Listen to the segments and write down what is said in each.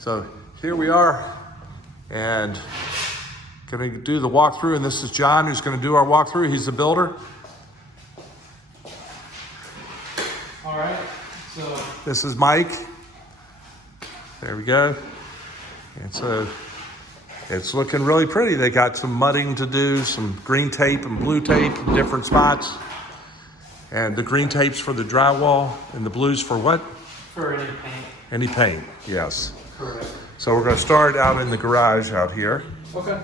So here we are, and gonna do the walkthrough, and this is John who's gonna do our walkthrough. He's the builder. All right, so This is Mike. There we go. And so it's looking really pretty. They got some mudding to do, some green tape and blue tape in different spots. And the green tape's for the drywall, and the blue's for what? for any paint, Any paint, yes. correct. So we're gonna start out in the garage out here. Okay.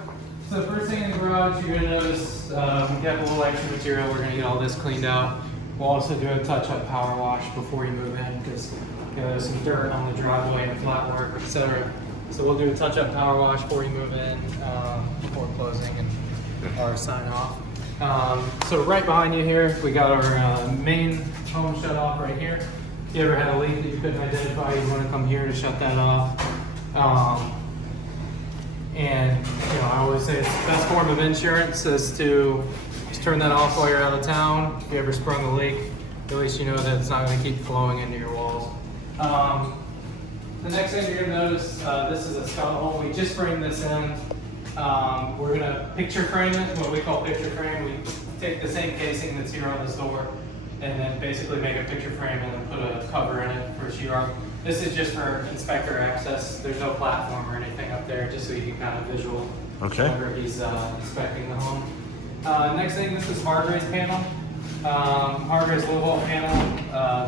So the first thing in the garage, you're gonna notice we got a little extra material. We're gonna get all this cleaned out. We'll also do a touch-up power wash before you move in because there's some dirt on the driveway and flat work, etc. So we'll do a touch-up power wash before you move in, before closing and our sign off. So right behind you here, we got our main home shut off right here. If you ever had a leak that you couldn't identify, you want to come here to shut that off. And you know, I always say it's the best form of insurance is to just turn that off while you're out of town. If you ever sprung a leak, at least you know that it's not going to keep flowing into your walls. The next thing you're going to notice, this is a scuttle hole. We just framed this in. We're going to picture frame it, what we call picture frame. We take the same casing that's here on this door and then basically make a picture frame and then put a cover in it for sheetrock. This is just for inspector access. There's no platform or anything up there, just so you can kind of visual whenever he's inspecting the home. Next thing, this is Hargray's panel. Hargray's low volt panel.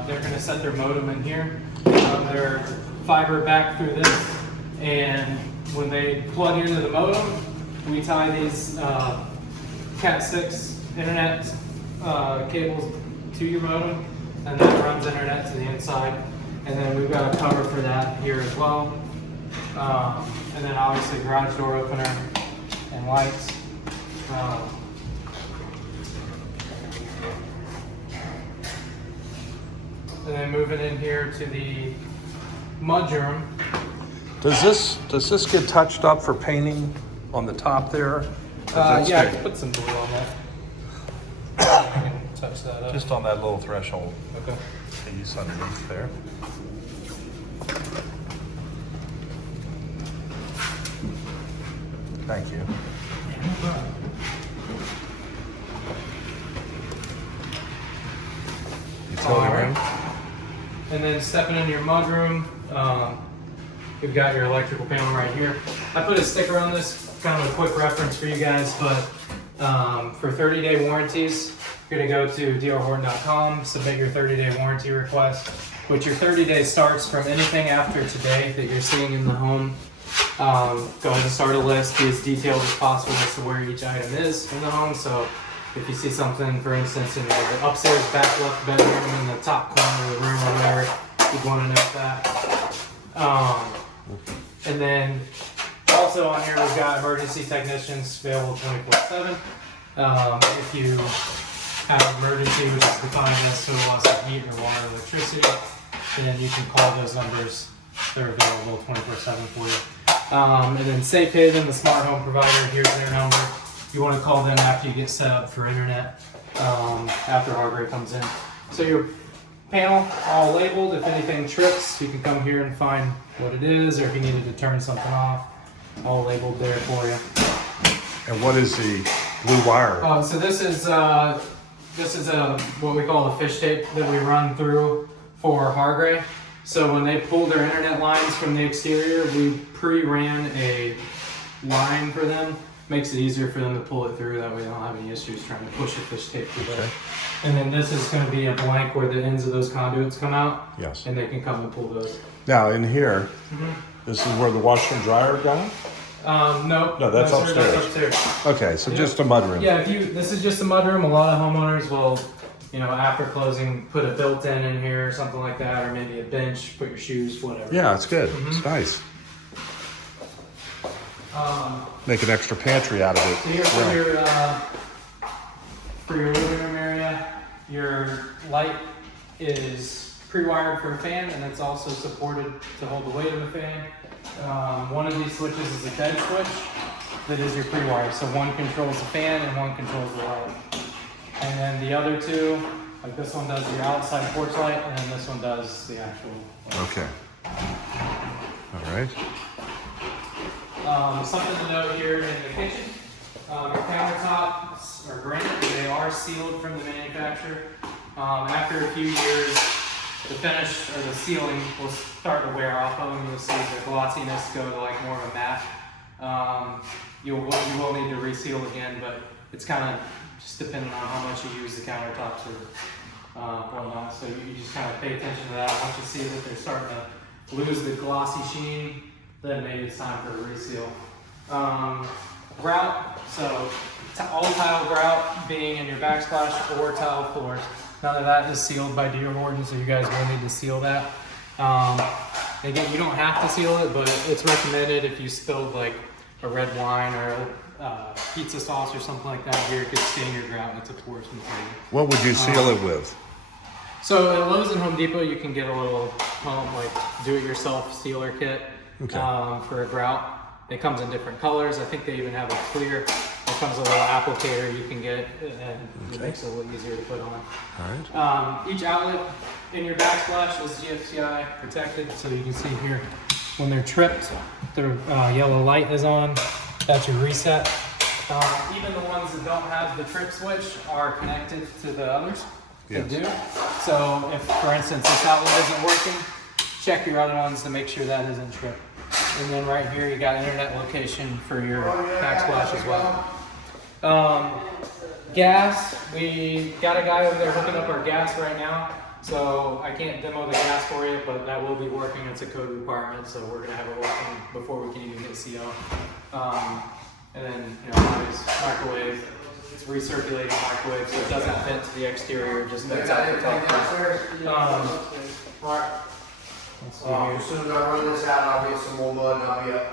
They're going to set their modem in here. Their fiber back through this, and when they plug into the modem, we tie these Cat 6 internet cables to your modem, and that runs internet to the inside. And then we've got a cover for that here as well. And then obviously garage door opener and lights. And then moving in here to the mudroom. Does this get touched up for painting on the top there? Yeah, I can put some blue on that. I can touch that up. Just on that little threshold Okay. piece underneath there. Thank you. Utility room. And then stepping into your mudroom, we've got your electrical panel right here. I put a sticker on this, kind of a quick reference for you guys, but for 30-day warranties, you're gonna go to drhorton.com, submit your 30-day warranty request, which your 30 days starts from anything after today that you're seeing in the home. Go ahead and start a list, be as detailed as possible as to where each item is in the home. So if you see something, for instance, in the upstairs back left bedroom in the top corner of the room or whatever, you'd want to note that. And then also on here, we've got emergency technicians available 24/7. If you have an emergency, which is defined as total loss of heat or water or electricity, then you can call those numbers. They're available 24/7 for you. And then Safe Haven, the smart home provider, here's their number. You want to call them after you get set up for internet, after Hargray comes in. So your panel, all labeled. If anything trips, you can come here and find what it is, or if you needed to turn something off, all labeled there for you. And what is the blue wire? So this is what we call the fish tape that we run through for Hargray. So when they pull their internet lines from the exterior, we pre-ran a line for them. Makes it easier for them to pull it through. That way they don't have any issues trying to push a fish tape through there. And then this is going to be a blank where the ends of those conduits come out. Yes. And they can come and pull those. Now in here, this is where the washer and dryer go? No. No, that's sir, upstairs. That's upstairs. Okay, so Yeah. just a mudroom. Yeah, this is just a mudroom. A lot of homeowners will, you know, after closing, put a built-in in here or something like that, or maybe a bench, put your shoes, whatever. Yeah, it's good. It's nice. Make an extra pantry out of it. So here for your living room area, your light is pre-wired for a fan, and it's also supported to hold the weight of the fan. One of these switches is a dead switch that is your pre-wire. So one controls the fan and one controls the light. And then the other two, like this one does your outside porch light, and then this one does the actual light. Okay. All All right. Something to note here in the kitchen, your countertops are granite, they are sealed from the manufacturer. After a few years, the finish or the sealing will start to wear off of them. You'll see the glossiness go to like more of a matte. You will need to reseal again, but it's kind of just depending on how much you use the countertops or whatnot. So you just kind of pay attention to that. Once you see that they're starting to lose the glossy sheen, then maybe it's time for a reseal. Grout, so all tile grout being in your backsplash or tile floors. None of that is sealed by Deere Horton, so you guys will need to seal that. Again, you don't have to seal it, but it's recommended if you spilled like a red wine or pizza sauce or something like that here, it could stain your grout. It's a porous material. What would you seal it with? So at Lowe's and Home Depot, you can get a little like do-it-yourself sealer kit for a grout. It comes in different colors. I think they even have a clear. It comes with a little applicator you can get, and it makes it a little easier to put on. All right. Each outlet in your backsplash is GFCI protected, so you can see here when they're tripped, the yellow light is on. That's your reset. Even the ones that don't have the trip switch are connected to the others that do. So if, for instance, this outlet isn't working, check your other ones to make sure that isn't tripped. And then right here, you got internet location for your backsplash as well. Gas, we got a guy over there hooking up our gas right now. So I can't demo the gas for you, but that will be working. It's a code requirement, so we're gonna have it working before we can even hit CO. And then, obvious microwave. It's recirculating microwave, so it doesn't fit to the exterior, it just fits out the top. As soon as I run this out, I'll get some more mud and I'll be up.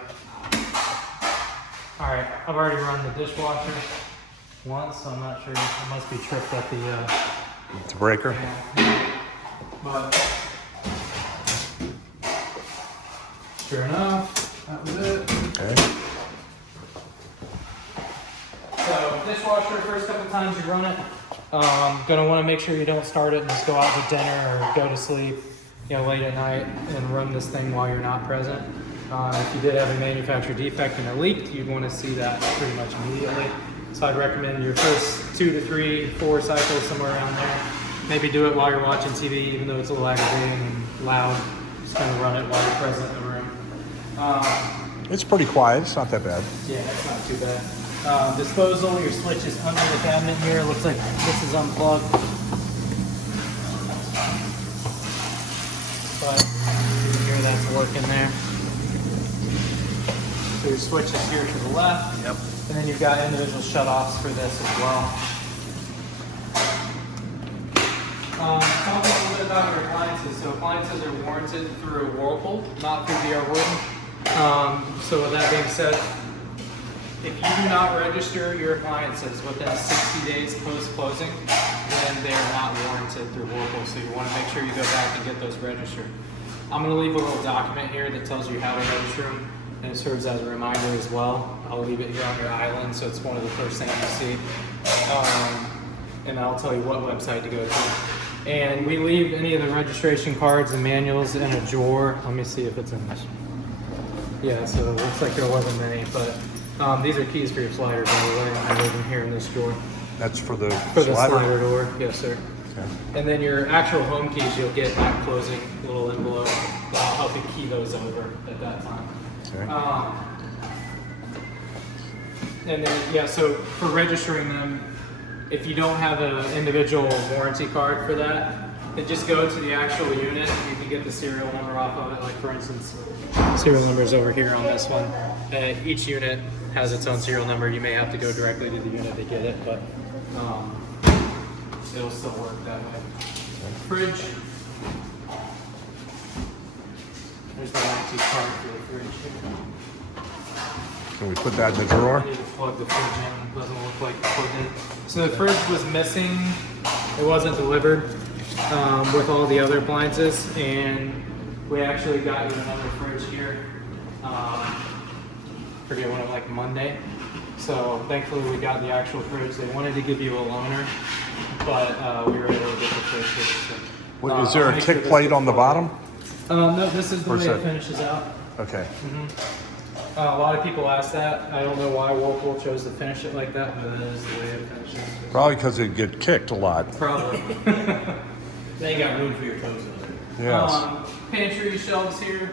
Alright, I've already run the dishwasher once, so I'm not sure. It must be tripped at the It's a breaker. but sure enough, that was it. Okay. So dishwasher, first couple times you run it, gonna want to make sure you don't start it and just go out to dinner or go to sleep, late at night and run this thing while you're not present. If you did have a manufacturer defect and it leaked, you'd want to see that pretty much immediately. So I'd recommend your first 2 to 3, 4 cycles, somewhere around there. Maybe do it while you're watching TV, even though it's a little aggravating and loud. Just kind of run it while you're present in the room. It's pretty quiet. It's not that bad. Yeah, it's not too bad. Disposal, your switch is under the cabinet here. Looks like this is unplugged. But you can hear that's working there. So your switch is here to the left. Yep. And then you've got individual shutoffs for this as well. Talk a little bit about your appliances. So appliances are warranted through Whirlpool, not through Deere Horton. So with that being said, if you do not register your appliances within 60 days post-closing, then they're not warranted through Whirlpool. So you want to make sure you go back and get those registered. I'm going to leave a little document here that tells you how to register them, and it serves as a reminder as well. I'll leave it here on your island, so it's one of the first things you see. And I'll tell you what website to go to. And we leave any of the registration cards and manuals in a drawer. Let me see if it's in this. Yeah, so it looks like there wasn't many, but these are keys for your slider, by the way. I leave them here in this drawer. That's for the Slider door, yes, sir. Okay. And then your actual home keys, you'll get that closing little envelope that'll help you key those over at that time. Okay. And then, so for registering them, if you don't have an individual warranty card for that, then just go to the actual unit. You can get the serial number off of it. Like for instance, serial number is over here on this one. Each unit has its own serial number. You may have to go directly to the unit to get it, but it'll still work that way. Fridge. There's the warranty card for the fridge. Can we put that in the drawer? I need to plug the fridge in. It doesn't look like it's plugged in. So the fridge was missing. It wasn't delivered with all the other appliances, and we actually got you another fridge here. Forget when, like Monday. So thankfully we got the actual fridge. They wanted to give you a loaner, but we were able to get the fridge here. So, Is there a tick plate on the bottom? no, this is the way Where's it that? finishes out. Okay. A lot of people ask that. I don't know why Whirlpool chose to finish it like that, but that is the way it finishes. Probably because it get kicked a lot. Probably. They ain't got room for your toes on there. Yes. Pantry shelves here.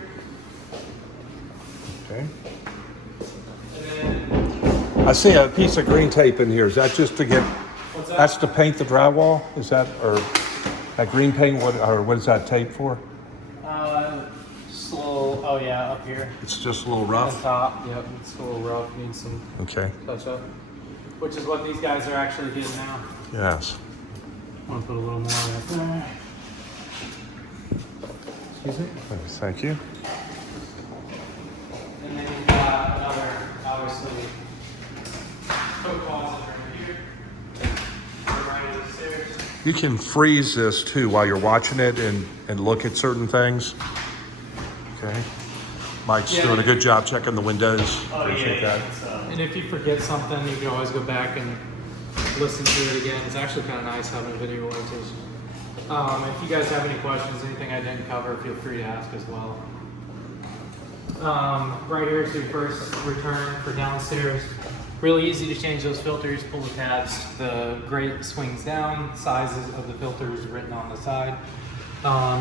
Okay. And then, I see a piece of green tape in here. Is that just to get? what's that? That's to paint the drywall. Is that or that green paint? What is that tape for? Just a little, oh yeah, up here. It's just a little On rough. top, yep, it's a little rough, needs some Okay. touch up. Which is what these guys are actually getting now. Yes. Want to put a little more right there. Excuse me. Thank you. And then you've got another, obviously, coat closet right here. Right upstairs. You can freeze this too while you're watching it and look at certain things. Okay. Mike's Yeah. doing a good job checking the windows. Oh, Appreciate that. And if you forget something, you can always go back and listen to it again. It's actually kind of nice having video orientation. If you guys have any questions, anything I didn't cover, feel free to ask as well. Right here is your first return for downstairs. Really easy to change those filters, pull the tabs. The grate swings down, sizes of the filters written on the side.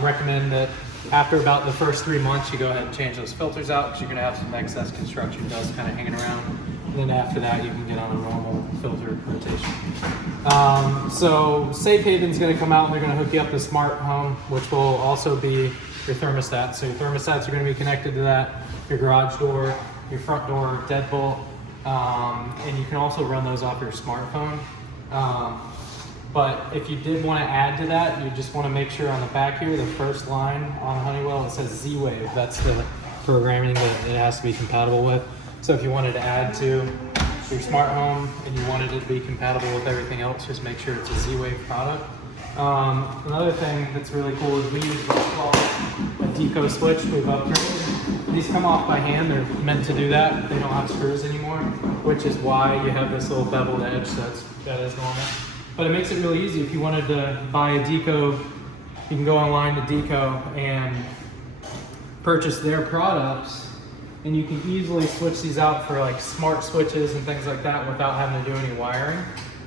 Recommend that after about the first 3 months, you go ahead and change those filters out because you're gonna have some excess construction dust kind of hanging around. And then after that, you can get on a normal filter rotation. So Safe Haven's gonna come out and they're gonna hook you up to Smart Home, which will also be your thermostat. So your thermostats are gonna be connected to that, your garage door, your front door, deadbolt, and you can also run those off your smartphone. But if you did want to add to that, you just want to make sure on the back here, the first line on Honeywell, it says Z-Wave. That's the programming that it has to be compatible with. So if you wanted to add to your smart home and you wanted it to be compatible with everything else, just make sure it's a Z-Wave product. Another thing that's really cool is we use what's called a deco switch. We've upgraded. These come off by hand. They're meant to do that. They don't have screws anymore, which is why you have this little beveled edge. That is normal. But it makes it really easy. If you wanted to buy a deco, you can go online to Deco and purchase their products, and you can easily switch these out for like smart switches and things like that without having to do any wiring,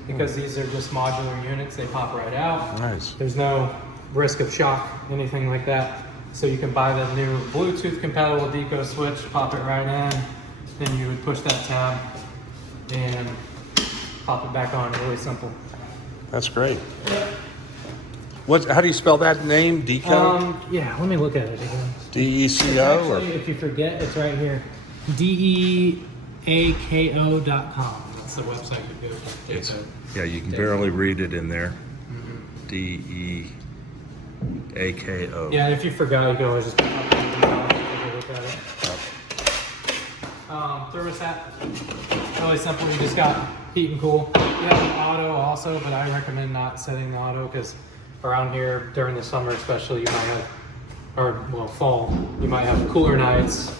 because these are just modular units. They pop right out. Nice. There's no risk of shock, anything like that. So you can buy the new Bluetooth compatible deco switch, pop it right in, then you would push that tab and pop it back on. Really simple. That's great. How do you spell that name? Deco? Yeah, let me look at it again. DECO or? Actually, if you forget, it's right here. DEAKO.com. That's the website you go to. It's, yeah, you can barely read it in there. DEAKO. Yeah, if you forgot, you can always just pop it in and take a look at it. Thermostat, really simple. You just got heat and cool. You have an auto also, but I recommend not setting the auto because around here during the summer especially, you might have, or well, fall, you might have cooler nights,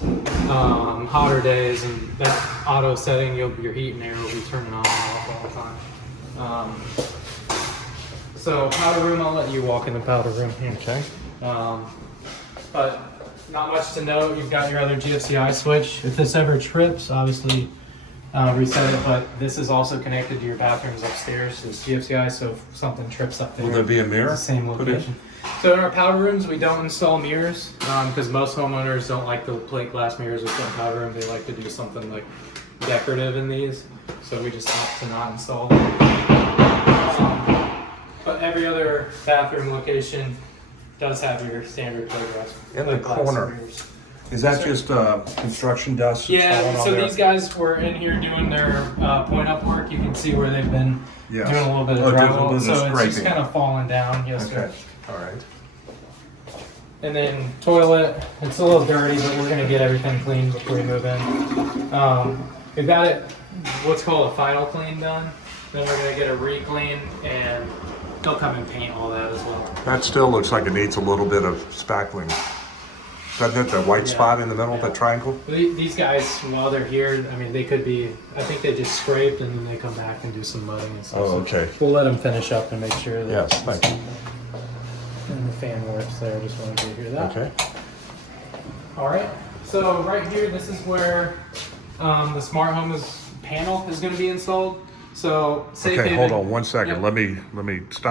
hotter days, and that auto setting, your heat and air will be turning on and off all the time. So powder room, I'll let you walk in the powder room here. Okay. But not much to note. You've got your other GFCI switch. If this ever trips, obviously reset it, but this is also connected to your bathrooms upstairs. It's GFCI, so if something trips up there, Will there be a mirror? it's the same put in? location. So in our powder rooms, we don't install mirrors because most homeowners don't like the plate glass mirrors with their powder room. They like to do something like decorative in these, so we just opt to not install them. But every other bathroom location does have your standard plate glass. In the plate glass corner. mirrors. Is that just construction dust? that's falling Yeah, on so there? these guys were in here doing their point up work. You can see where they've been Yes. doing a little bit of Oh, doing a drywall. little So it's just scraping. kind of falling down. Yes, Okay. sir. All right. And then toilet, it's a little dirty, but we're gonna get everything clean before we move in. We've got it, what's called a final clean done. Then we're gonna get a re-clean and they'll come and paint all that as well. That still looks like it needs a little bit of spackling. Isn't that the white spot in the middle of that triangle? These guys, while they're here, I mean, they could be, I think they just scraped and then they come back and do some mudding and stuff. Oh, So okay. we'll let them finish up and make sure that. Yes, thank you. And the fan works there, just wanted to hear that. Okay. All right. So right here, this is where the smart home panel is going to be installed. So safe Okay, haven. hold on one second. Yep. Let me stop.